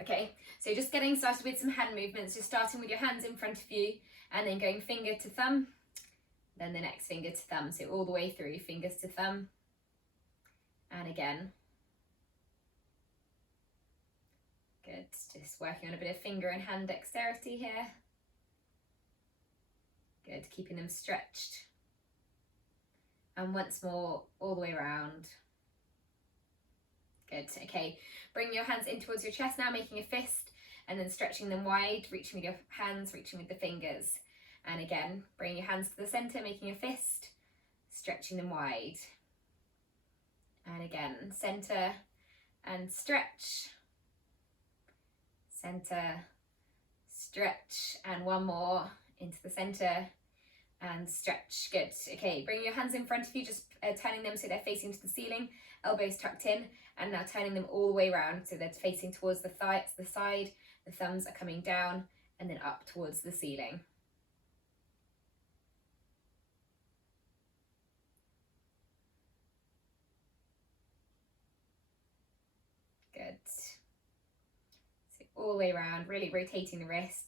Okay, so just getting started with some hand movements, just starting with your hands in front of you and then going finger to thumb, then the next finger to thumb, so all the way through, fingers to thumb, and again. Good, just working on a bit of finger and hand dexterity here. Good, keeping them stretched. And once more, all the way around. Good, okay, bring your hands in towards your chest now, making a fist, and then stretching them wide, reaching with your hands, reaching with the fingers. And again, bring your hands to the center, making a fist, stretching them wide. And again, center and stretch. Center, stretch, and one more into the center and stretch. Good. Okay, bring your hands in front of you, just turning them so they're facing to the ceiling, elbows tucked in, and now turning them all the way around so they're facing towards the thighs, the side, the thumbs are coming down and then up towards the ceiling. Good. So all the way around, really rotating the wrists.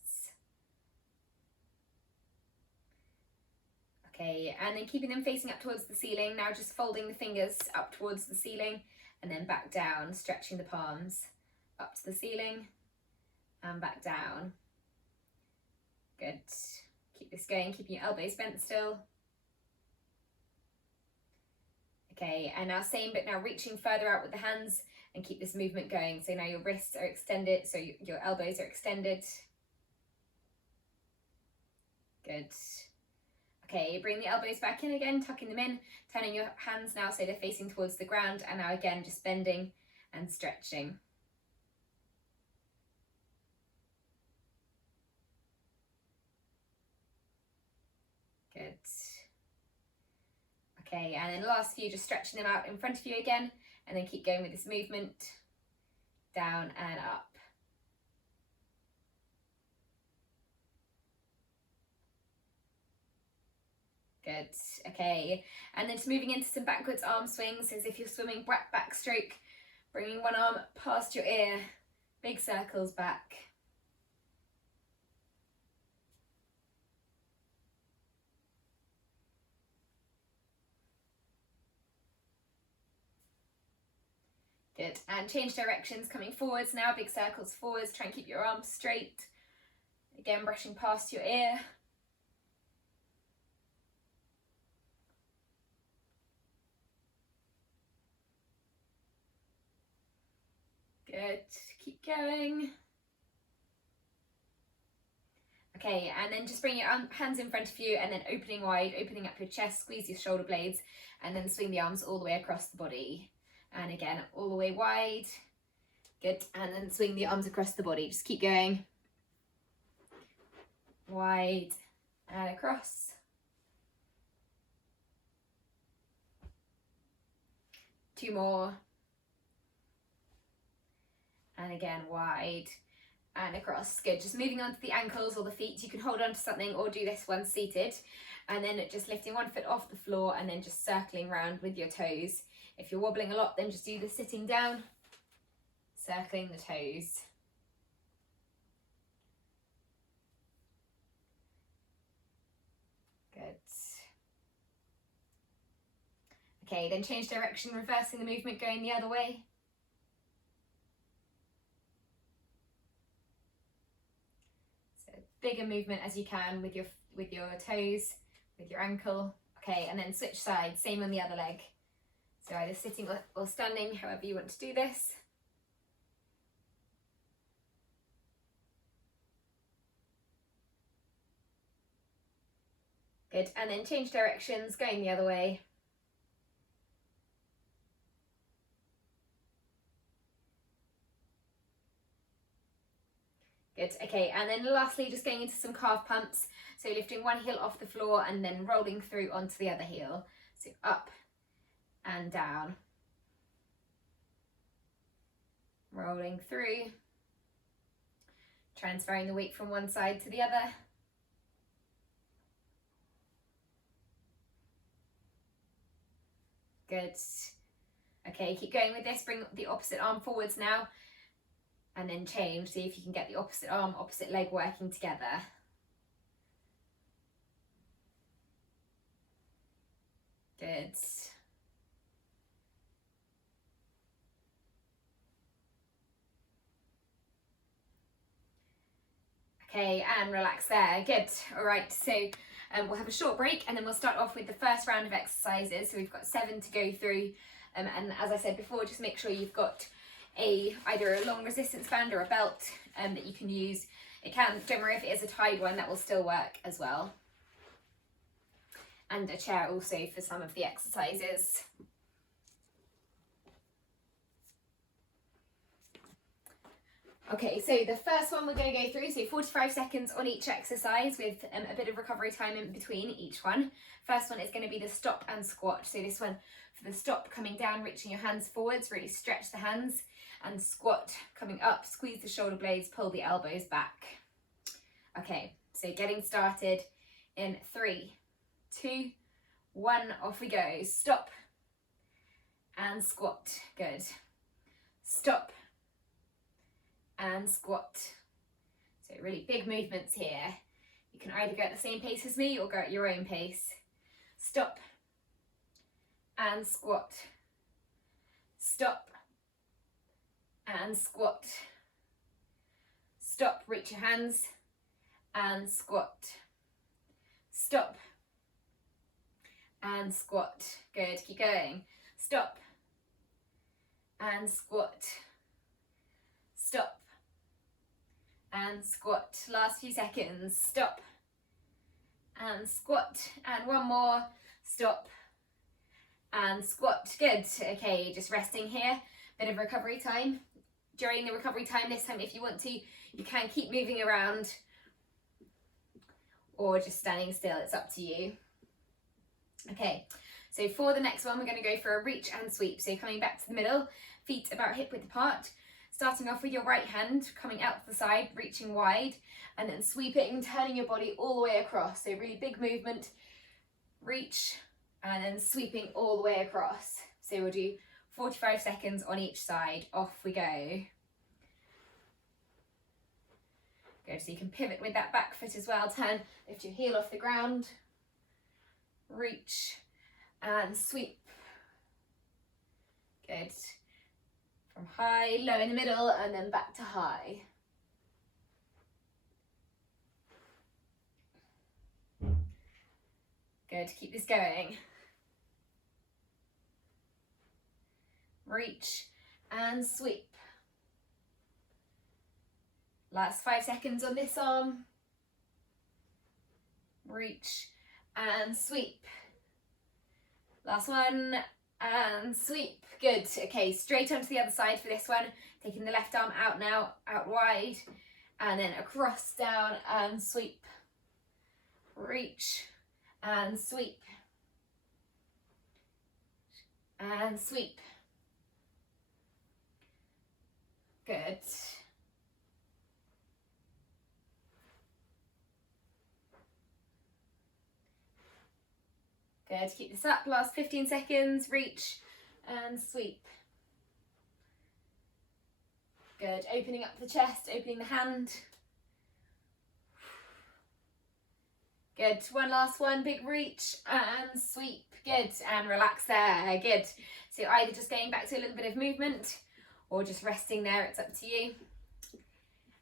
Okay, and then keeping them facing up towards the ceiling. Now just folding the fingers up towards the ceiling and then back down, stretching the palms up to the ceiling and back down. Good. Keep this going, keeping your elbows bent still. Okay, and now same, but now reaching further out with the hands and keep this movement going. So now your wrists are extended, so your elbows are extended. Good. Okay, bring the elbows back in again, tucking them in, turning your hands now so they're facing towards the ground, and now again just bending and stretching. Good. Okay, and then last few, just stretching them out in front of you again, and then keep going with this movement, down and up. Good, okay, and then just moving into some backwards arm swings, as if you're swimming backstroke, bringing one arm past your ear, big circles back. Good, and change directions, coming forwards now, big circles forwards, try and keep your arms straight. Again, brushing past your ear. Good, keep going. Okay, and then just bring your hands in front of you and then opening wide, opening up your chest, squeeze your shoulder blades, and then swing the arms all the way across the body. And again, all the way wide. Good, and then swing the arms across the body. Just keep going. Wide and across. Two more. And again, wide and across. Good, just moving on to the ankles or the feet. You can hold on to something or do this one seated. And then just lifting one foot off the floor and then just circling around with your toes. If you're wobbling a lot, then just do the sitting down, circling the toes. Good. Okay, then change direction, reversing the movement, going the other way. So bigger movement as you can with your toes, with your ankle. Okay, and then switch sides, same on the other leg. So either sitting or standing, however you want to do this. Good, and then change directions, going the other way. Good, okay, and then lastly, just going into some calf pumps. So lifting one heel off the floor and then rolling through onto the other heel. So up and down. Rolling through. Transferring the weight from one side to the other. Good. Okay, keep going with this. Bring the opposite arm forwards now. and then change. See if you can get the opposite arm, opposite leg working together. Good. Okay, and relax there. Good. All right, so we'll have a short break and then we'll start off with the first round of exercises. So we've got 7 to go through. And as I said before, just make sure you've got either a long resistance band or a belt that you can use. Don't worry if it is a tied one, that will still work as well. And a chair also for some of the exercises. Okay, so the first one we're going to go through, so 45 seconds on each exercise with a bit of recovery time in between each one. First one is going to be the stop and squat. So this one, for the stop, coming down, reaching your hands forwards, really stretch the hands, and squat, coming up, squeeze the shoulder blades, pull the elbows back. Okay, so getting started in 3, 2, 1, off we go. Stop and squat. Good. Stop and squat. So really big movements here. You can either go at the same pace as me or go at your own pace. Stop and squat. Stop and squat. Stop, reach your hands and squat. Stop and squat. Good, keep going. Stop and squat. Stop and squat. Last few seconds. Stop and squat. And one more. Stop and squat. Good. Okay, just resting here. Bit of recovery time. During the recovery time this time, if you want to, you can keep moving around or just standing still. It's up to you. Okay, so for the next one, we're going to go for a reach and sweep. So coming back to the middle, feet about hip width apart. Starting off with your right hand, coming out to the side, reaching wide, and then sweeping, turning your body all the way across. So really big movement, reach, and then sweeping all the way across. So we'll do 45 seconds on each side. Off we go. Good, so you can pivot with that back foot as well. Turn, lift your heel off the ground, reach, and sweep. Good. From high, low in the middle, and then back to high. Good, keep this going. Reach and sweep. Last 5 seconds on this arm. Reach and sweep. Last one. And sweep. Good. Okay, straight onto the other side for this one. Taking the left arm out now, out wide, and then across, down, and sweep. Reach and sweep. And sweep. Good. Good, keep this up, last 15 seconds, reach and sweep. Good, opening up the chest, opening the hand. Good, one last one, big reach and sweep. Good, and relax there, good. So either just going back to a little bit of movement or just resting there, it's up to you.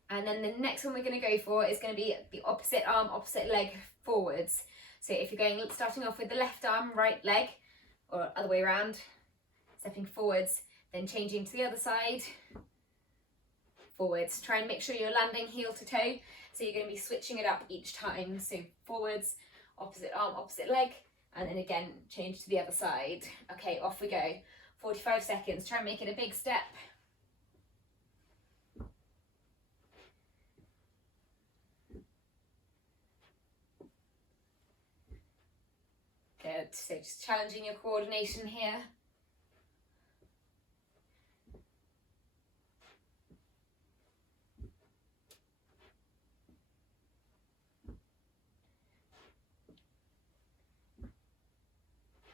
And then the next one we're going to go for is going to be the opposite arm, opposite leg forwards. So if you're going, starting off with the left arm, right leg, or other way around, stepping forwards, then changing to the other side, forwards. Try and make sure you're landing heel to toe. So you're going to be switching it up each time. So forwards, opposite arm, opposite leg, and then again, change to the other side. Okay, off we go. 45 seconds. Try and make it a big step. Good, so just challenging your coordination here.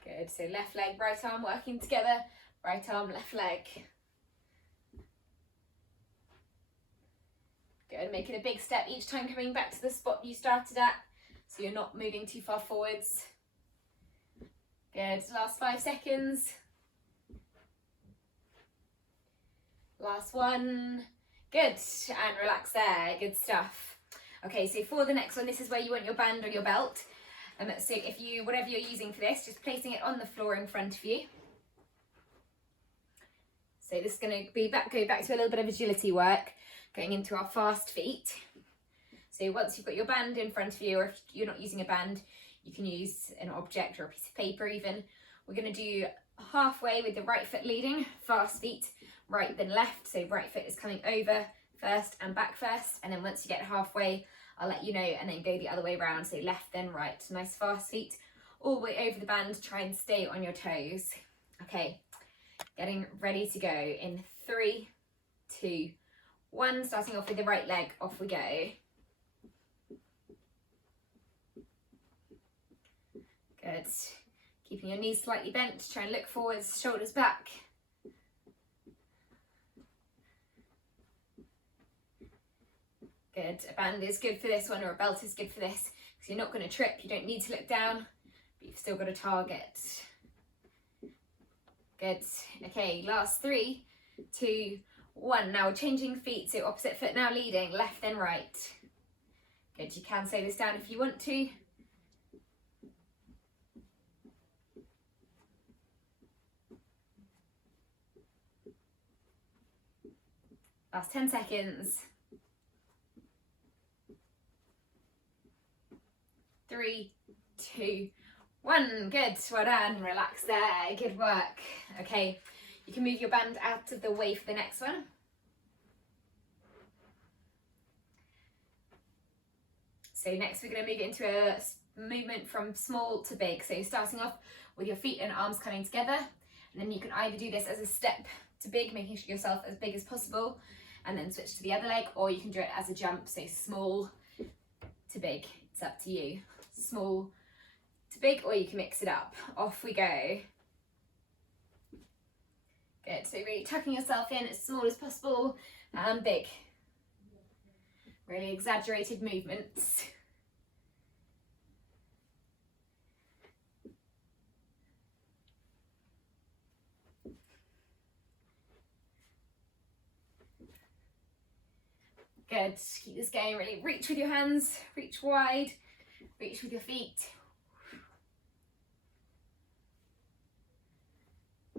Good, so left leg, right arm working together, right arm, left leg. Good, making a big step each time coming back to the spot you started at, so you're not moving too far forwards. Good, last 5 seconds. Last one. Good, and relax there, good stuff. Okay, so for the next one, this is where you want your band or your belt. So if you, whatever you're using for this, just placing it on the floor in front of you. So this is going to be go back to a little bit of agility work, going into our fast feet. So once you've got your band in front of you, or if you're not using a band, you can use an object or a piece of paper even. We're going to do halfway with the right foot leading, fast feet, right then left. So right foot is coming over first and back first, and then once you get halfway, I'll let you know, and then go the other way around. So left then right, nice fast feet, all the way over the band. Try and stay on your toes. Okay, getting ready to go in 3, 2, 1. Starting off with the right leg, off we go. Good. Keeping your knees slightly bent, try and look forwards, shoulders back. Good, a band is good for this one, or a belt is good for this, because you're not going to trip, you don't need to look down, but you've still got a target. Good, okay, last 3, 2, 1. Now we're changing feet, so opposite foot now leading, left then right. Good, you can slow this down if you want to. Last 10 seconds. 3, 2, 1. Good, well done, relax there, good work. Okay, you can move your band out of the way for the next one. So next we're going to move into a movement from small to big. So starting off with your feet and arms coming together, and then you can either do this as a step to big, making yourself as big as possible, and then switch to the other leg, or you can do it as a jump, so small to big. It's up to you. Small to big, or you can mix it up. Off we go. Good, so really tucking yourself in as small as possible and big. Really exaggerated movements. Good, keep this going, really reach with your hands, reach wide, reach with your feet.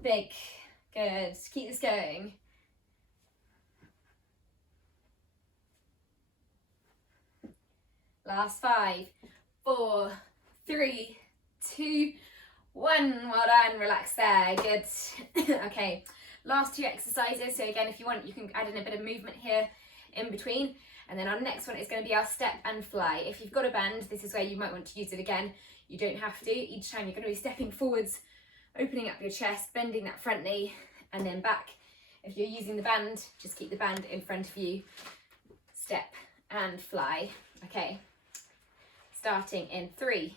Big, good, keep this going. Last 5, 4, 3, 2, 1. Well done, relax there, good. Okay, last 2 exercises. So again, if you want, you can add in a bit of movement here in between, and then our next one is going to be our step and fly. If you've got a band, this is where you might want to use it again. You don't have to. Each time you're going to be stepping forwards, opening up your chest, bending that front knee, and then back. If you're using the band, just keep the band in front of you. Step and fly. Okay, starting in 3,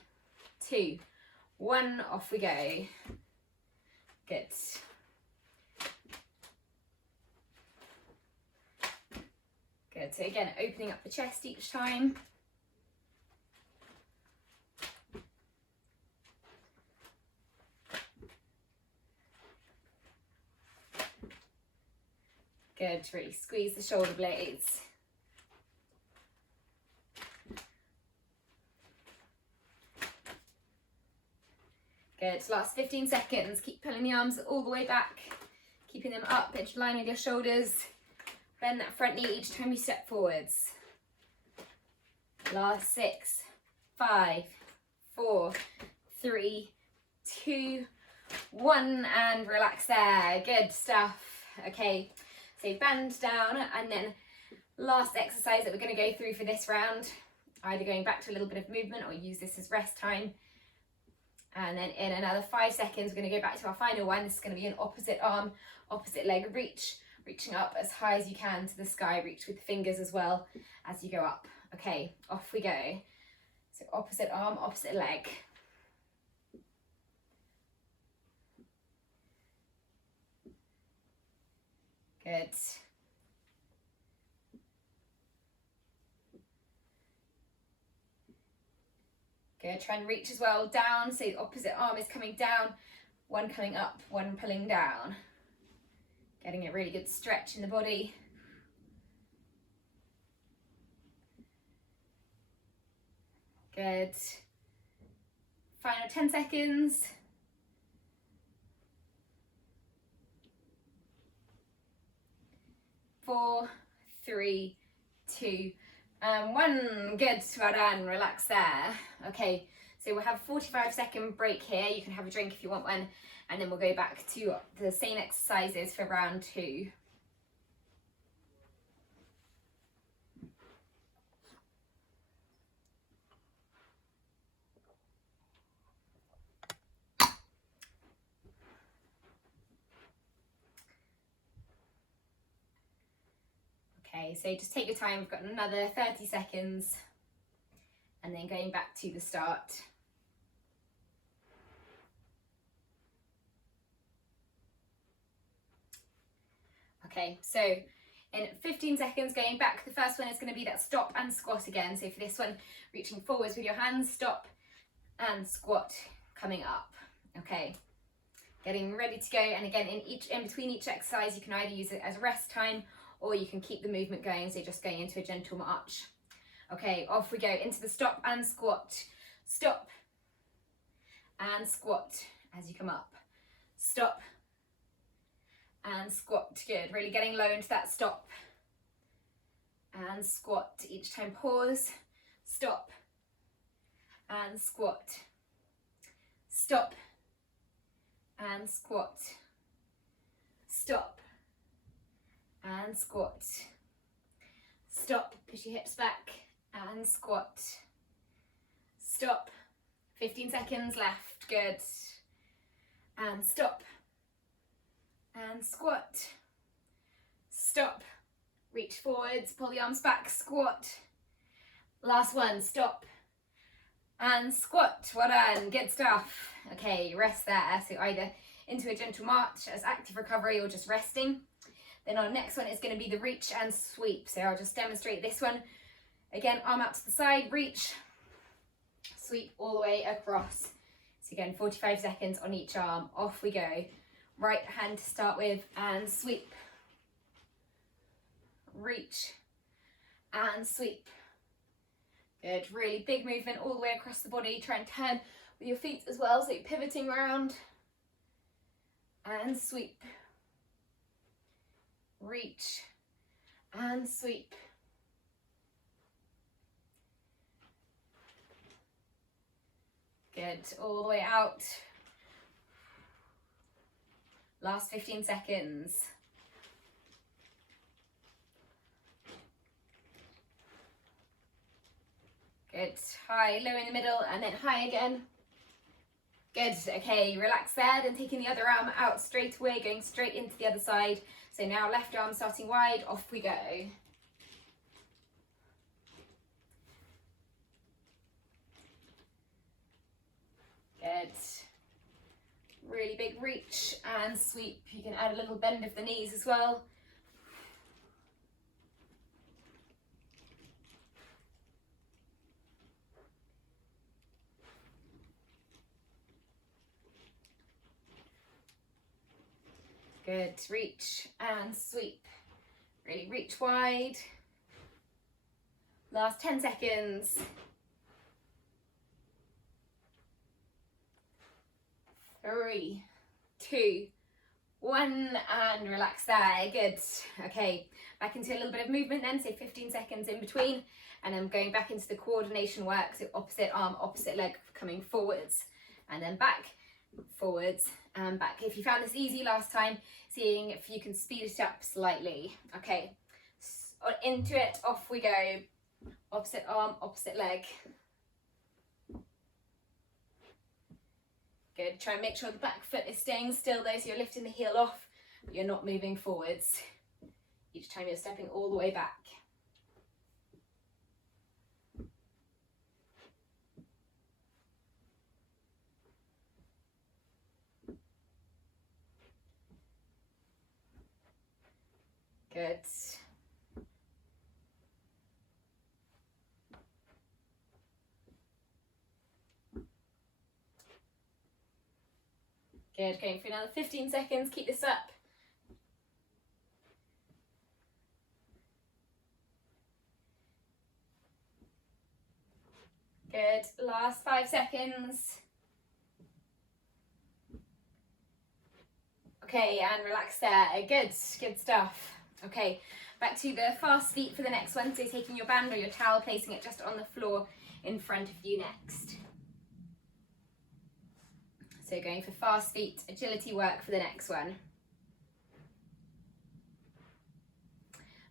2, 1, off we go. Good. Good, so again, opening up the chest each time. Good, really squeeze the shoulder blades. Good, last 15 seconds. Keep pulling the arms all the way back, keeping them up, in line with your shoulders. Bend that front knee each time you step forwards. Last 6, 5, 4, 3, 2, 1, and relax there. Good stuff. Okay, so band down, and then last exercise that we're going to go through for this round, either going back to a little bit of movement or use this as rest time. And then in another 5 seconds, we're going to go back to our final one. This is going to be an opposite arm, opposite leg reach, reaching up as high as you can to the sky. Reach with the fingers as well as you go up. Okay, off we go. So opposite arm, opposite leg. Good. Good, try and reach as well, down, so the opposite arm is coming down, one coming up, one pulling down. Getting a really good stretch in the body. Good. Final 10 seconds. 4, 3, 2, 1. Good, well done, relax there. Okay, so we'll have a 45-second break here. You can have a drink if you want one, and then we'll go back to the same exercises for round 2. Okay, so just take your time, we've got another 30 seconds, and then going back to the start. Okay, so in 15 seconds, going back, the first one is going to be that stop and squat again. So for this one, reaching forwards with your hands, stop and squat, coming up. Okay, getting ready to go. And again, in between each exercise, you can either use it as rest time, or you can keep the movement going, so just going into a gentle march. Okay, off we go into the stop and squat. Stop and squat as you come up. Stop and squat. Good, really getting low into that stop and squat. Each time pause, stop and squat. Stop and squat. Stop and squat. Stop, push your hips back and squat. Stop, 15 seconds left, good. And stop and squat. Stop, reach forwards, pull the arms back, squat. Last one, stop and squat. Well done, good stuff. Okay, rest there. So either into a gentle march as active recovery or just resting. Then our next one is going to be the reach and sweep. So I'll just demonstrate this one. Again, arm out to the side, reach, sweep all the way across. So again, 45 seconds on each arm. Off we go. Right hand to start with and sweep. Reach and sweep. Good, really big movement all the way across the body. Try and turn with your feet as well, so you're pivoting around. And sweep. Reach and sweep. Good, all the way out. Last 15 seconds. Good, high, low in the middle, and then high again. Good, okay, relax there, then taking the other arm out straight away, going straight into the other side. So now left arm starting wide, off we go. Good. Really big reach and sweep. You can add a little bend of the knees as well. Good, reach and sweep. Really reach wide. Last 10 seconds. 3, 2, 1, and relax there. Good. Okay, back into a little bit of movement then, so 15 seconds in between, and I'm going back into the coordination work, so opposite arm, opposite leg coming forwards, and then back, forwards, and back. If you found this easy last time, seeing if you can speed it up slightly. Okay, so into it, off we go. Opposite arm, opposite leg. Good, try and make sure the back foot is staying still though, so you're lifting the heel off, but you're not moving forwards. Each time you're stepping all the way back. Good. Good, going for another 15 seconds, keep this up. Good, last 5 seconds. Okay, and relax there, good stuff. Okay, back to the fast feet for the next one, so taking your band or your towel, placing it just on the floor in front of you next. So going for fast feet, agility work for the next one.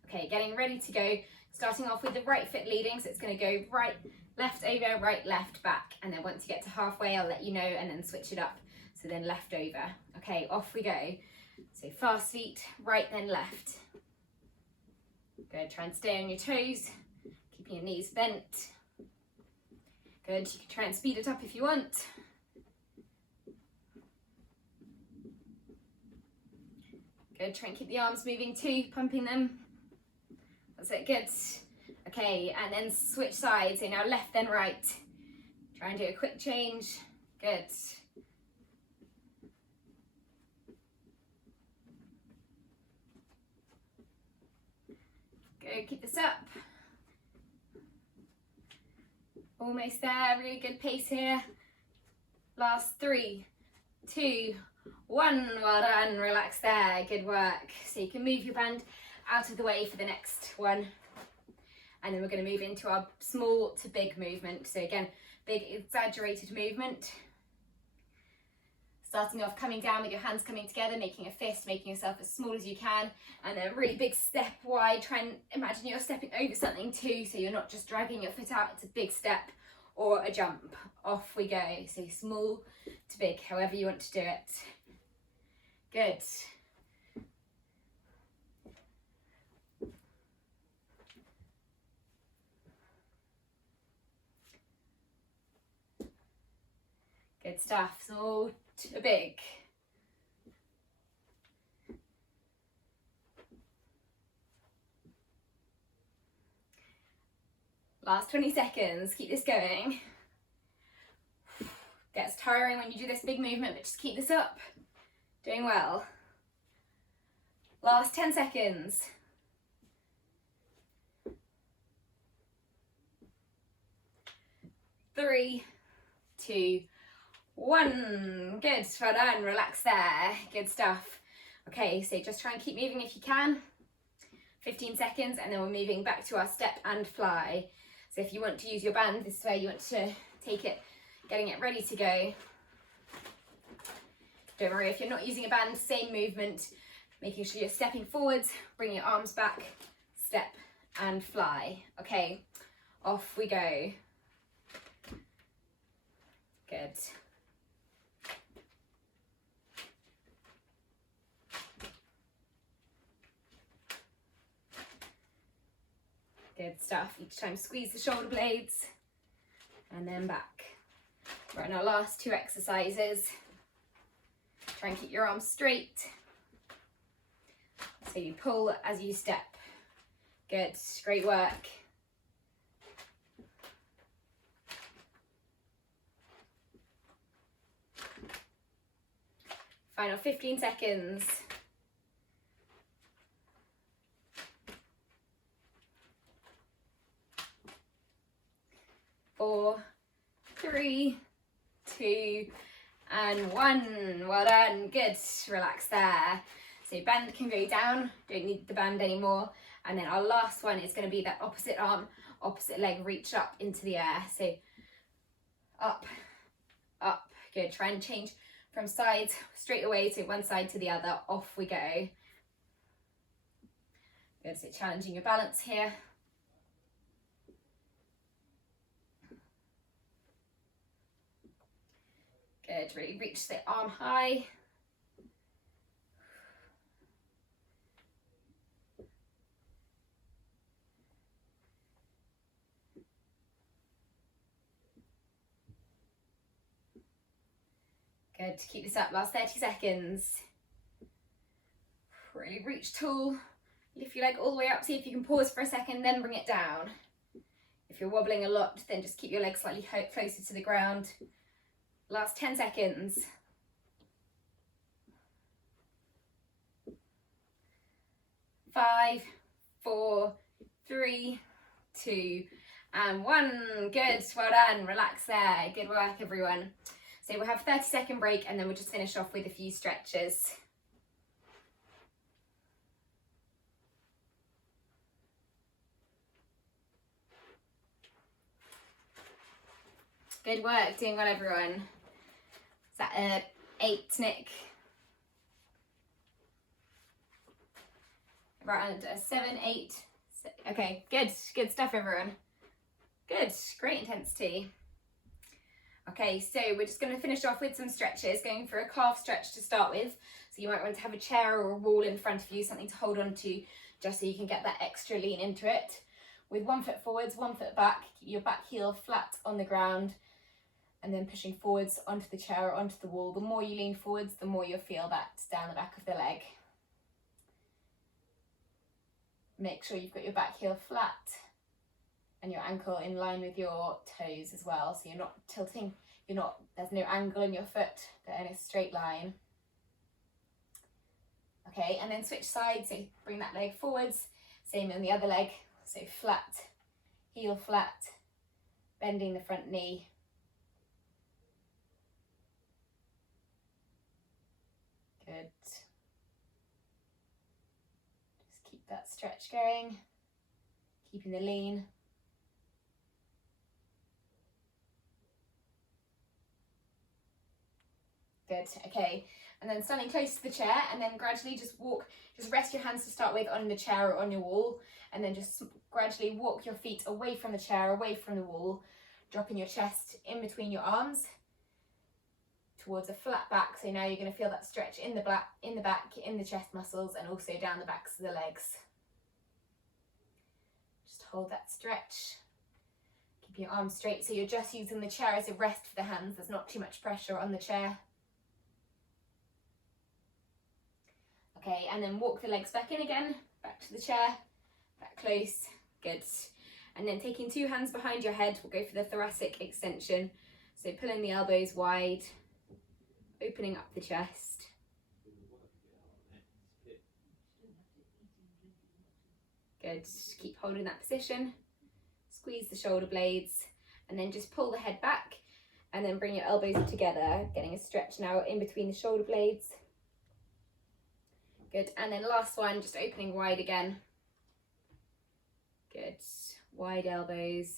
Okay, getting ready to go, starting off with the right foot leading, so it's going to go right, left over, right, left, back, and then once you get to halfway, I'll let you know, and then switch it up, so then left over. Okay, off we go. So fast feet, right then left. Good, try and stay on your toes, keeping your knees bent. Good, you can try and speed it up if you want. Good, try and keep the arms moving too, pumping them. That's it, good. Okay, and then switch sides, so now left then right. Try and do a quick change, good. Good, keep this up. Almost there, really good pace here. Last 3, 2, 1, well done, relax there, good work. So you can move your band out of the way for the next one. And then we're going to move into our small to big movement. So again, big exaggerated movement. Starting off coming down with your hands coming together, making a fist, making yourself as small as you can, and then a really big step wide. Try and imagine you're stepping over something too, so you're not just dragging your foot out. It's a big step or a jump. Off we go. So small to big, however you want to do it. Good. Good stuff. Small to big. Last 20 seconds. Keep this going. Gets tiring when you do this big movement, but just keep this up. Doing well. Last 10 seconds. 3, 2, 1. Good, well done, relax there, good stuff. Okay, so just try and keep moving if you can. 15 seconds, and then we're moving back to our step and fly. So if you want to use your band, this is where you want to take it, getting it ready to go. Don't worry if you're not using a band, same movement, making sure you're stepping forwards, bring your arms back, step and fly. Okay, off we go. Good. Good stuff. Each time squeeze the shoulder blades and then back. Right, now last 2 exercises. Try and keep your arms straight. So you pull as you step. Good, great work. Final 15 seconds. 4, 3, 2, and 1. Well done, good, relax there. So band can go down, don't need the band anymore. And then our last one is going to be that opposite arm, opposite leg, reach up into the air. So up, up, good. Try and change from sides straight away to one side to the other. Off we go. Good, so challenging your balance here. Good, really reach the arm high. Good, keep this up, last 30 seconds. Really reach tall. Lift your leg all the way up, see if you can pause for a second, then bring it down. If you're wobbling a lot, then just keep your legs slightly closer to the ground. Last 10 seconds. 5, 4, 3, 2, and 1. Good, well done. Relax there. Good work, everyone. So we'll have a 30-second break and then we'll just finish off with a few stretches. Good work, doing well, everyone. Is that a 8, Nick? Around a 7, 8. Okay, good stuff, everyone. Good, great intensity. Okay, so we're just going to finish off with some stretches, going for a calf stretch to start with. So you might want to have a chair or a wall in front of you, something to hold on to, just so you can get that extra lean into it. With 1 foot forwards, 1 foot back, keep your back heel flat on the ground, and then pushing forwards onto the chair or onto the wall. The more you lean forwards, the more you'll feel that down the back of the leg. Make sure you've got your back heel flat and your ankle in line with your toes as well, so you're not tilting, there's no angle in your foot, they're in a straight line. Okay, and then switch sides, so bring that leg forwards, same on the other leg, so flat, heel flat, bending the front knee. Good. Just keep that stretch going, keeping the lean. Good, okay. And then standing close to the chair, and then gradually just rest your hands to start with on the chair or on your wall, and then just gradually walk your feet away from the chair, away from the wall, dropping your chest in between your arms towards a flat back. So now you're going to feel that stretch in the back, in the chest muscles, and also down the backs of the legs. Just hold that stretch. Keep your arms straight, so you're just using the chair as a rest for the hands. There's not too much pressure on the chair. Okay, and then walk the legs back in again, back to the chair, back close, good. And then taking 2 hands behind your head, we'll go for the thoracic extension. So pulling the elbows wide, opening up the chest. Good, keep holding that position. Squeeze the shoulder blades, and then just pull the head back, and then bring your elbows together, getting a stretch now in between the shoulder blades. Good, and then last one, just opening wide again. Good, wide elbows,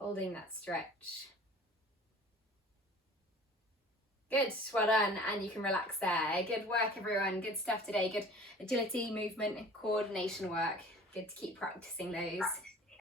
holding that stretch. Good, well done, and you can relax there. Good work, everyone, good stuff today. Good agility, movement, and coordination work. Good to keep practicing those.